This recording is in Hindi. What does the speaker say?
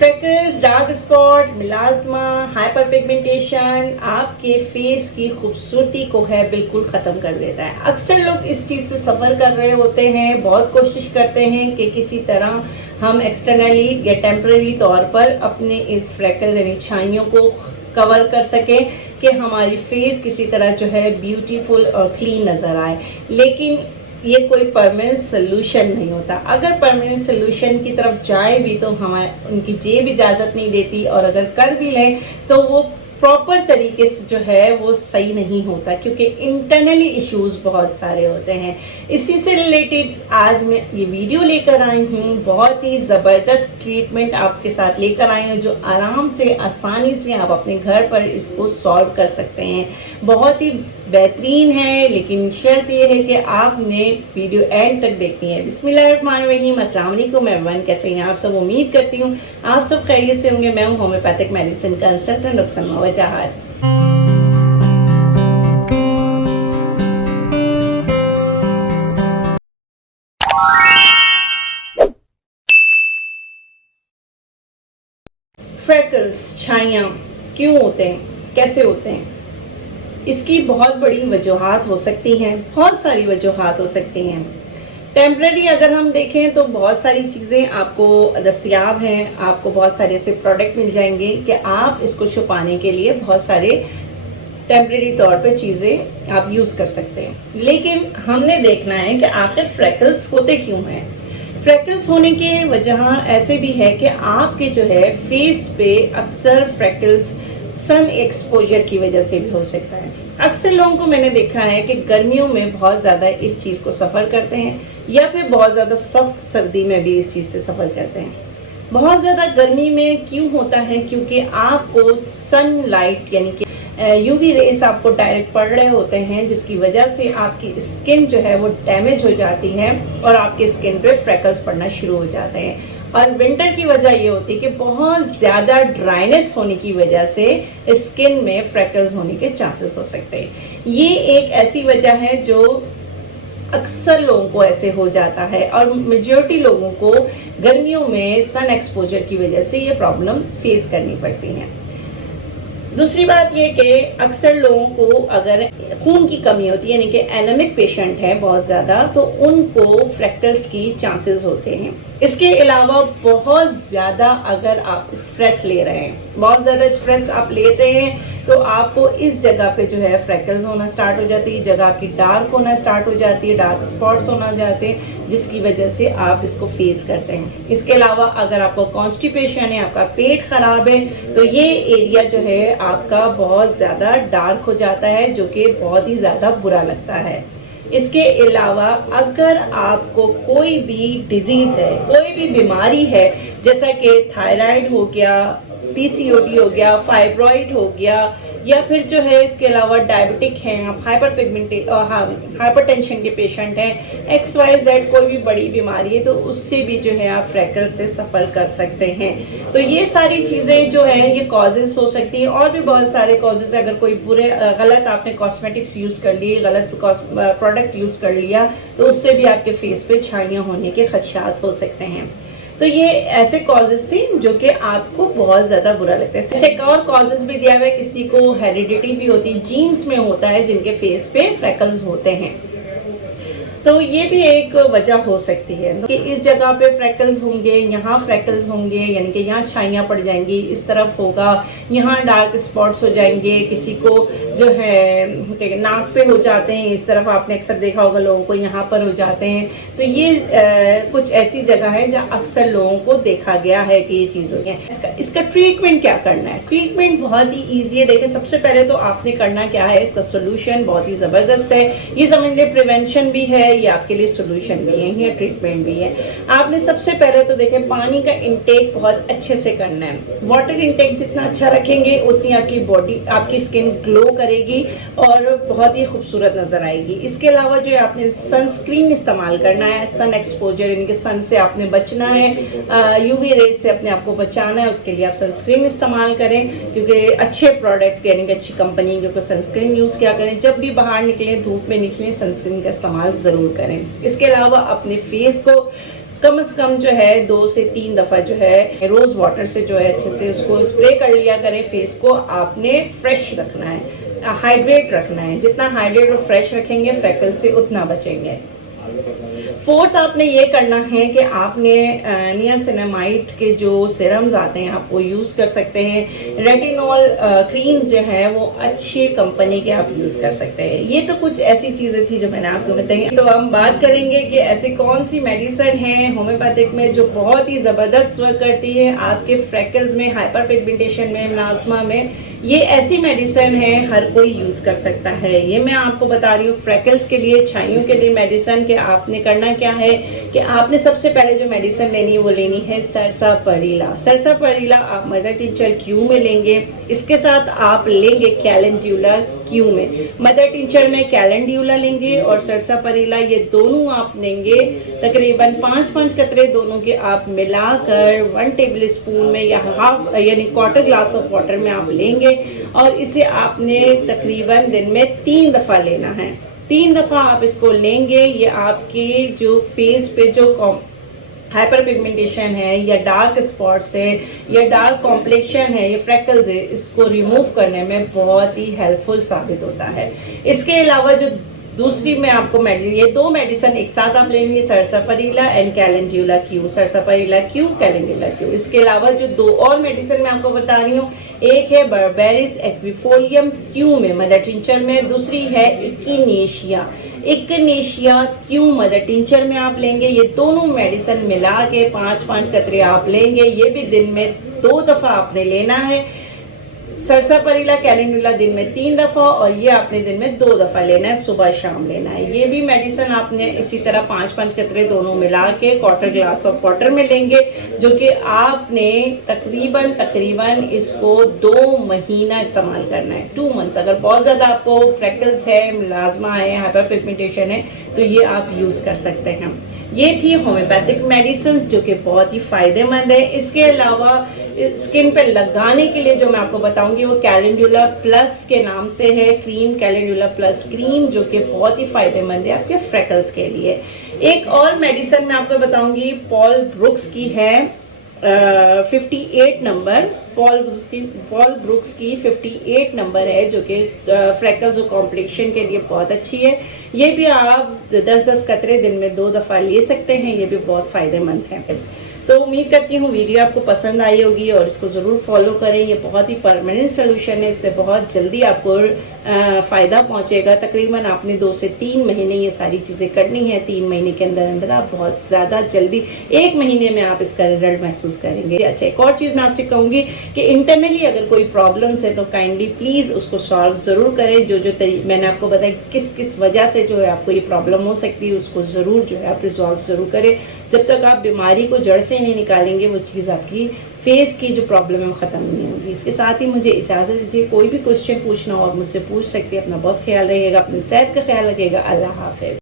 Freckles, dark spot, melasma, hyper pigmentation आपके फेस की खूबसूरती को है बिल्कुल ख़त्म कर देता है। अक्सर लोग इस चीज़ से सफ़र कर रहे होते हैं, बहुत कोशिश करते हैं कि किसी तरह हम एक्सटर्नली या टेम्परेरी तौर पर अपने इस फ्रेकल्स यानी छाइयों को कवर कर सकें कि हमारी फेस किसी तरह जो है ब्यूटीफुल और क्लीन नज़र आए। लेकिन ये कोई परमानेंट सोल्यूशन नहीं होता। अगर परमानेंट सोल्यूशन की तरफ जाए भी तो हमारे उनकी जेब इजाज़त नहीं देती, और अगर कर भी लें तो वो प्रॉपर तरीके से जो है वो सही नहीं होता, क्योंकि इंटरनली इश्यूज बहुत सारे होते हैं। इसी से रिलेटेड आज मैं ये वीडियो लेकर आई हूँ। बहुत ही ज़बरदस्त ट्रीटमेंट आपके साथ लेकर आई हूँ जो आराम से आसानी से आप अपने घर पर इसको सॉल्व कर सकते हैं। बहुत ही बेहतरीन है, लेकिन शर्त ये है कि आपने वीडियो एंड तक देखनी है। बिस्मिल्लाहिर्रहमानिर्रहीम, अस्सलाम वालेकुम एवरीवन, कैसे हैं आप सब? उम्मीद करती हूँ आप सब खैरियत से होंगे। मैं हूँ होम्योपैथिक मेडिसिन कंसल्टेंट रुखसना वजाहत। फ्रेकल्स, छाइयाँ क्यों होते हैं, कैसे होते हैं? इसकी बहुत बड़ी वजूहात हो सकती हैं, बहुत सारी वजूहात हो सकती हैं। टेम्परेरी अगर हम देखें तो बहुत सारी चीज़ें आपको दस्तयाब हैं, आपको बहुत सारे ऐसे प्रोडक्ट मिल जाएंगे कि आप इसको छुपाने के लिए बहुत सारे टेम्परेरी तौर पे चीज़ें आप यूज़ कर सकते हैं। लेकिन हमने देखना है कि आखिर फ्रेकल्स होते क्यों हैं। फ्रेकल्स होने की वजह ऐसे भी है कि आपके जो है फेस पे अक्सर फ्रेकल्स सन एक्सपोजर की वजह से भी हो सकता है। अक्सर लोगों को मैंने देखा है कि गर्मियों में बहुत ज़्यादा इस चीज़ को सफ़र करते हैं, या फिर बहुत ज़्यादा सख्त सर्दी में भी इस चीज़ से सफ़र करते हैं। बहुत ज़्यादा गर्मी में क्यों होता है? क्योंकि आपको सन लाइट यानी कि यूवी रेस आपको डायरेक्ट पड़ रहे होते हैं, जिसकी वजह से आपकी स्किन जो है वो डैमेज हो जाती है और आपकी स्किन पे फ्रेकल्स पड़ना शुरू हो जाते हैं। और विंटर की वजह ये होती है कि बहुत ज़्यादा ड्राइनेस होने की वजह से स्किन में फ्रेकल्स होने के चांसेस हो सकते हैं। ये एक ऐसी वजह है जो अक्सर लोगों को ऐसे हो जाता है, और मेजॉरिटी लोगों को गर्मियों में सन एक्सपोजर की वजह से ये प्रॉब्लम फेस करनी पड़ती है। दूसरी बात ये कि अक्सर लोगों को अगर खून की कमी होती है, यानी कि एनीमिक पेशेंट है बहुत ज़्यादा, तो उनको फ्रैक्टल्स की चांसेस होते हैं। इसके अलावा बहुत ज़्यादा अगर आप स्ट्रेस ले रहे हैं, बहुत ज़्यादा स्ट्रेस आप ले रहे हैं, तो आपको इस जगह पे जो है फ्रैकल्स होना स्टार्ट हो जाती है, जगह आपकी डार्क होना स्टार्ट हो जाती है, डार्क स्पॉट्स होना जाते हैं, जिसकी वजह से आप इसको फेस करते हैं। इसके अलावा अगर आपको कॉन्स्टिपेशन है, आपका पेट ख़राब है, तो ये एरिया जो है आपका बहुत ज़्यादा डार्क हो जाता है, जो कि बहुत ही ज़्यादा बुरा लगता है। इसके अलावा अगर आपको कोई भी डिजीज़ है, कोई भी बीमारी है, जैसा कि थायराइड हो गया, पीसीओडी हो गया, फाइब्रॉइड हो गया, या फिर जो है इसके अलावा डायबिटिक हैं, आप हाइपरटेंशन के पेशेंट हैं, XYZ कोई भी बड़ी बीमारी है, तो उससे भी जो है आप फ्रैकल्स से सफ़र कर सकते हैं। तो ये सारी चीज़ें जो है ये कॉजेज़ हो सकती हैं, और भी बहुत सारे कॉजेज़। अगर कोई गलत आपने कॉस्मेटिक्स यूज़ कर लिए, गलत प्रोडक्ट यूज़ कर लिया, तो उससे भी आपके फेस पे छाइयाँ होने के खदशात हो सकते हैं। तो ये ऐसे कॉजेज थे जो कि आपको बहुत ज़्यादा बुरा लगता है। एक और कॉजेज भी दिया हुआ है, किसी को हेरिडिटी भी होती है, जीन्स में होता है, जिनके फेस पे फ्रैकल्स होते हैं, तो ये भी एक वजह हो सकती है कि इस जगह पे फ्रैकल्स होंगे, यहाँ फ्रैकल्स होंगे, यानी कि यहाँ छाइयाँ पड़ जाएंगी, इस तरफ होगा, यहाँ डार्क स्पॉट्स हो जाएंगे। किसी को जो है नाक पे हो जाते हैं, इस तरफ आपने अक्सर देखा होगा लोगों को यहाँ पर हो जाते हैं। तो ये कुछ ऐसी जगह है जहाँ अक्सर लोगों को देखा गया है कि ये चीज़ हो है। इसका ट्रीटमेंट क्या करना है? ट्रीटमेंट बहुत ही ईजी है। देखिए, सबसे पहले तो आपने करना क्या है, इसका सोल्यूशन बहुत ही ज़बरदस्त है। ये समझ लीजिए प्रिवेंशन भी है, ये आपके लिए सोल्यूशन भी है, ये ट्रीटमेंट भी है। आपने सबसे पहले तो देखें, पानी का इंटेक बहुत अच्छे से करना है। वाटर इंटेक जितना अच्छा रखेंगे उतनी आपकी बॉडी, आपकी स्किन ग्लो करेगी और बहुत ही खूबसूरत नज़र आएगी। इसके अलावा जो है आपने सनस्क्रीन इस्तेमाल करना है। सन एक्सपोजर यानी कि सन से आपने बचना है, यूवी रेज से अपने आप को बचाना है, उसके लिए आप सनस्क्रीन इस्तेमाल करें, क्योंकि अच्छे प्रोडक्ट यानी कि अच्छी कंपनी के सनस्क्रीन यूज़ किया करें। जब भी बाहर निकलें, धूप में निकलें, सनस्क्रीन का इस्तेमाल ज़रूर करें। इसके अलावा अपने फेस को कम से कम जो है 2 से 3 दफ़ा जो है रोज़ वाटर से जो है अच्छे से उसको स्प्रे कर लिया करें। फेस को आपने फ्रेश रखना है, हाइड्रेट रखना है। जितना हाइड्रेट और फ्रेश रखेंगे फ्रैकल से उतना बचेंगे। फोर्थ आपने ये करना है कि आपने नियासिनामाइड के जो सिरम्स आते हैं आप वो यूज़ कर सकते हैं। रेटिनॉल क्रीम्स जो है वो अच्छी कंपनी के आप यूज़ कर सकते हैं। ये तो कुछ ऐसी चीज़ें थी जो मैंने आपको बताई। तो हम बात करेंगे कि ऐसी कौन सी मेडिसिन है होम्योपैथिक में जो बहुत ही ज़बरदस्त वर्क करती है आपके फ्रैकल्स में, हाइपर पिगमेंटेशन में, मेलास्मा में। ये ऐसी मेडिसिन है हर कोई यूज़ कर सकता है। ये मैं आपको बता रही हूँ फ्रैकल्स के लिए, छाइयों के लिए मेडिसिन। के आपने करना क्या है कि आपने सबसे पहले जो मेडिसिन लेनी है वो लेनी है सरसापरीला। सरसापरीला आप मदर टिंचर क्यू में लेंगे, इसके साथ आप लेंगे कैलेंड्यूला क्यू में। मदर टिंचर में कैलेंड्यूला लेंगे और सरसापरीला, ये दोनों आप लेंगे तकरीबन 5-5 कतरे दोनों के आप मिलाकर 1 टेबल स्पून में या हाफ यानी क्वार्टर ग्लास ऑफ वाटर में आप लेंगे और इसे आपने तकरीबन दिन में 3 दफ़ा लेना है। 3 दफ़ा आप इसको लेंगे। ये आपके जो फेस पे जो हाइपर पिगमेंटेशन है या डार्क स्पॉट्स है या डार्क कॉम्प्लेक्शन है, ये फ्रैकल्स है, इसको रिमूव करने में बहुत ही हेल्पफुल साबित होता है। इसके अलावा जो दूसरी मैं आपको ये 2 मेडिसिन एक साथ आप लेंगे, sarsaparilla and calendula Q. Sarsaparilla Q, calendula Q. इसके अलावा जो 2 और मेडिसिन मैं आपको बता रही हूँ, एक है बर्बेरिस एक्विफोलियम क्यू में मदर टिंचर में, दूसरी है इकिनेशिया। इकिनेशिया क्यू मदर टिंचर में आप लेंगे। ये दोनों मेडिसिन मिला के 5-5 कतरे आप लेंगे। ये भी दिन में 2 दफ़ा आपने लेना है। सरसापरीला कैलेंडुला दिन में 3 दफ़ा और ये आपने दिन में 2 दफ़ा लेना है, सुबह शाम लेना है। ये भी मेडिसिन आपने इसी तरह 5-5 कतरे दोनों मिला के क्वार्टर ग्लास ऑफ वाटर में लेंगे, जो कि आपने तकरीबन इसको 2 महीना इस्तेमाल करना है, 2 मंथ्स। अगर बहुत ज़्यादा आपको फ्रैकल्स है, मेलास्मा है, हाइपर पिगमेंटेशन है तो ये आप यूज़ कर सकते हैं। ये थी होम्योपैथिक मेडिसिन जो कि बहुत ही फ़ायदेमंद है। इसके अलावा स्किन पे लगाने के लिए जो मैं आपको बताऊंगी वो कैलेंडुला प्लस के नाम से है क्रीम, कैलेंडुला प्लस क्रीम, जो कि बहुत ही फ़ायदेमंद है आपके फ्रैकल्स के लिए। एक और मेडिसिन मैं आपको बताऊंगी पॉल ब्रुक्स की है, 58 नंबर। पॉल ब्रुक्स की 58 नंबर है जो कि फ्रैकल्स और कॉम्प्लेक्शन के लिए बहुत अच्छी है। ये भी आप 10-10 कतरे दिन में 2 दफ़ा ले सकते हैं। ये भी बहुत फ़ायदेमंद है। तो उम्मीद करती हूँ वीडियो आपको पसंद आई होगी और इसको ज़रूर फॉलो करें। ये बहुत ही परमानेंट सोल्यूशन है, इससे बहुत जल्दी आपको फ़ायदा पहुँचेगा। तकरीबन आपने 2 से 3 महीने ये सारी चीज़ें करनी है। 3 महीने के अंदर अंदर आप बहुत ज़्यादा जल्दी 1 महीने में आप इसका रिजल्ट महसूस करेंगे। अच्छा, एक और चीज़ मैं आपसे कहूँगी कि इंटरनली अगर कोई प्रॉब्लम्स है तो काइंडली प्लीज़ उसको सॉल्व ज़रूर करें। जो मैंने आपको बताया किस वजह से जो है आपको ये प्रॉब्लम हो सकती है उसको ज़रूर जो है आप रिजॉल्व ज़रूर करें। जब तक आप बीमारी को जड़ से नहीं निकालेंगे वो चीज़ आपकी फेस की जो प्रॉब्लम है वो ख़त्म नहीं होगी। इसके साथ ही मुझे इजाज़त दीजिए। कोई भी क्वेश्चन पूछना हो आप मुझसे पूछ सकते हैं। अपना बहुत ख्याल रखिएगा, अपनी सेहत का ख्याल रखिएगा। अल्लाह हाफ़िज़।